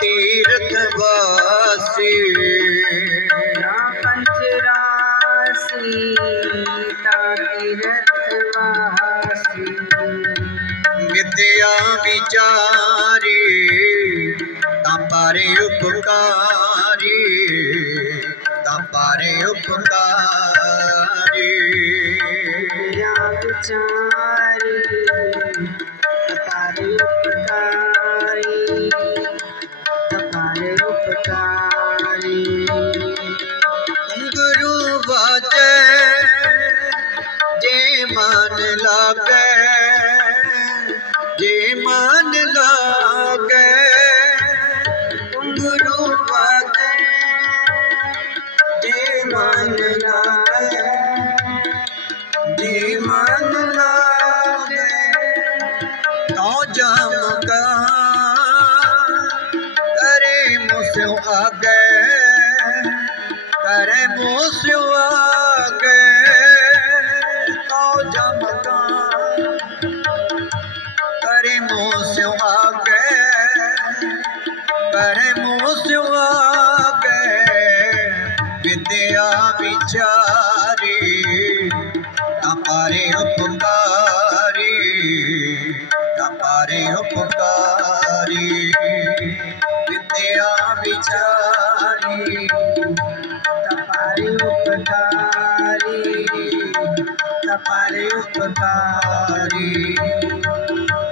ਤੀਰਥ ਵਾਸੀ। ਪੰਚ ਰਾਸੀ ਤਾ ਤੀਰਥ ਵਾਸੀ। ਵਿਦਿਆ ਵਿਚਾਰੀ ਤਾਂ ਪਾਰੇ ਉਪਕਾਰੀ ਤਾਂ ਪਾਰੇ ਉਪਕਾਰੀ। ਵਿਦਿਆ ਵਿਚਾਰੀ ਤਪਾਰੇ ਗੁਰੂ ਵਾਜੇ, ਜੇ ਮਨ ਲਾਗੇ, ਜੇ ਮਨ ਲਾਗੇ, ਗੁਰੂ ਵਾਜੇ, ਜੇ ਮਨ ਲਾਗੇ, ਜੇ ਮਨ ਲਾਗੇ, ਤੋ ਜਾ ਕਰੇ ਮੁਸਿਓ ਆਗੇ, ਕਰੇ ਮੁਸਿਓ ਆਗੇ ਤੋ ਜਮ ਕਾ ਕਰੇ ਮੁਸਿਓ ਆਗੇ, ਕਰੇ ਮੁਸਿਓ ਆਗੇ, ਵਿਦਿਆ ਵਿਚਾਰੀ ਤਾਰੇ ਉਪਕਾਰੀ ਤਾਰੇ ਉਪਕਾਰੀ। ਵਿਚਾਰੀ ਤਪਾਰੇ ਉਪਕਾਰੀ ਤਪਾਰੇ ਉਪਕਾਰੀ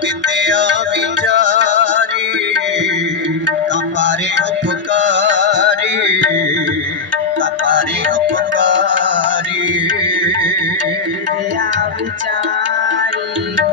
ਵਿਦਿਆ ਵਿਚਾਰੀ ਤਾਰੇ ਉਪਕਾਰੀ ਤਾਰੇ ਉਪਕਾਰੀ ਵਿਦਿਆ ਵਿਚਾਰੀ